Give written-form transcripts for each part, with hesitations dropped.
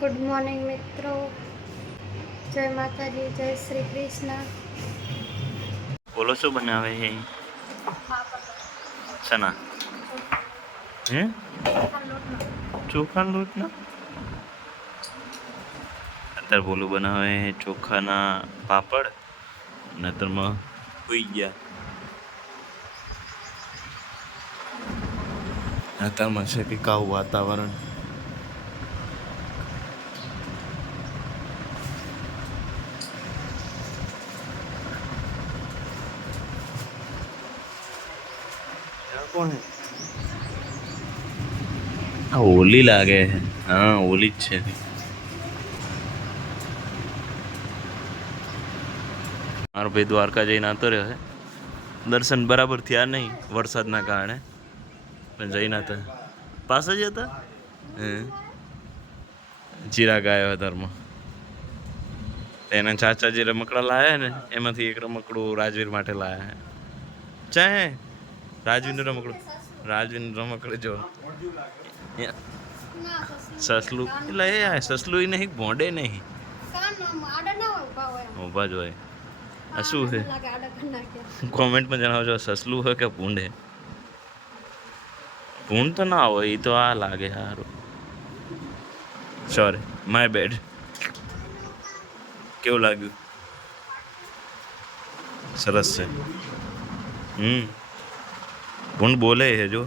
Good morning મિત્રો, જય માતાજી, જય શ્રી કૃષ્ણ. બોલો શું બનાવે છે? સના હે ચોખા લોટના અત્યારે બોલું બનાવે ચોખાના પાપડ અને અત્યારમાં હોઈ ગયા અત્યારમાં છે કે કાવું વાતાવરણ. કોણ આ હોલી લાગે છે? હા હોલી જ છે. મારો ભાઈ દ્વારકા જઈને આવતો રહ્યો છે. દર્શન બરાબર થયા નહીં વરસાદના કારણે, પણ જઈને હતા. પાસે જ હતા. ચિરાગ આવ્યો ધર્મ એના ચાચા જે રમકડા લાયા ને એમાંથી એક રમકડું રાજવીર માટે લાયા છે. ચાહે રાજવીરનું રમકડું, રાજવીરનું રમકડું જો સસલું એટલે એ સસલું નહીં, ભોંડે નહીં, ઊભા જ હોય. આ શું છે? કોમેન્ટમાં જણાવજો સસલું હોય કે ભૂંડ હે. ભૂંડ તો ના હોય, એ તો આ લાગે સારું. Sorry, my bad. કેવું લાગ્યું? સરસ છે. ભૂંડ બોલે છે જો.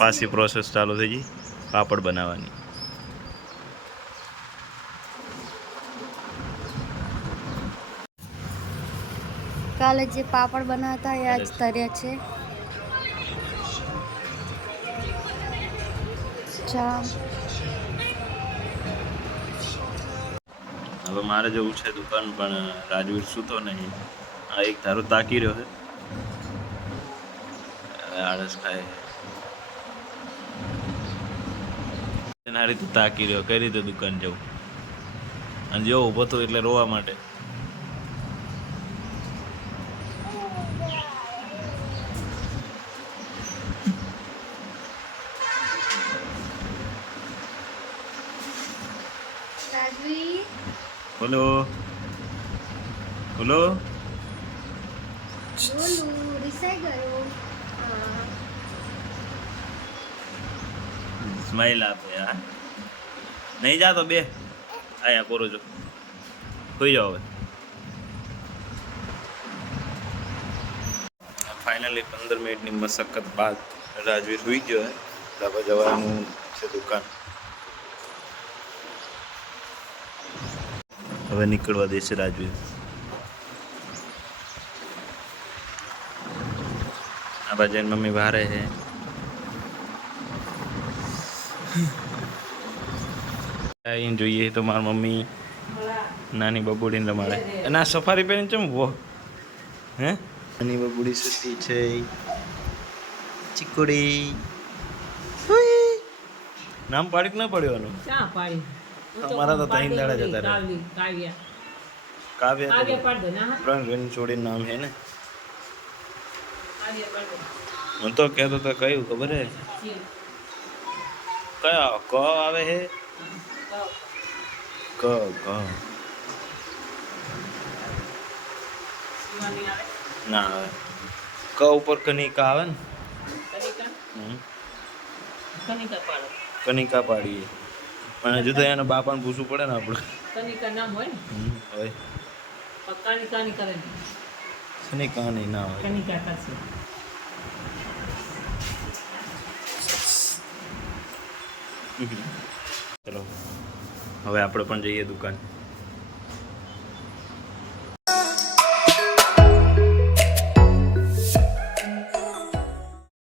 પાછી પ્રોસેસ ચાલુ થઈ ગઈ પાપડ બનાવવાની. કાલે જે પાપડ બનાવતા એ આજ તર્યા છે. હવે મારે જવું છે દુકાન, પણ રાજવીર સૂતો નહીં. આ એક ધારો તાકી રહ્યો છે, આળસ ખાય એના રીતે તાકી રહ્યો. કઈ રીતે દુકાન જવું? અને જેવો ઊભો હતો એટલે રોવા માટે. બોલો બોલો. સ્માઈલ આપે યાર. નહીં જાતો બે આયા કોરો જો હોઈ જાઓ. હવે ફાઇનલી 15 મિનિટની મશક્કત બાદ રાજવીર હોઈ ગયો હે. હવે જવાનું છે દુકાન. હવે નીકળવા દેશે રાજવીર. આ બાજુ મમ્મી ભારે છે. અહીં જોઈએ તો મારી મમ્મી નાની બબુડીને રમાડે. અને આ સફારી પહેરીને ચમ વો હે? નાની બબુડી સુતી છે. ચીકુડી નામ પાડી કે ના પડ્યું? અમારા તો ત્રણ દાડા જતા રહે. કાવ્ય ત્રણ છોડીને નામ હે ને. હું તો કહેતો તો કયું ખબર હે? કયા ક આવે હે? ક ના આવે. ક ઉપર કનિકા આવે ને. કનિકા પાડીએ, પણ હજુ તો એના બાપાને પૂછવું પડે ને આપણે. કનિકા નામ હોય ને. હોય કનિકા નહીં ના હોય. ચલો હવે આપણે પણ જઈએ દુકાન.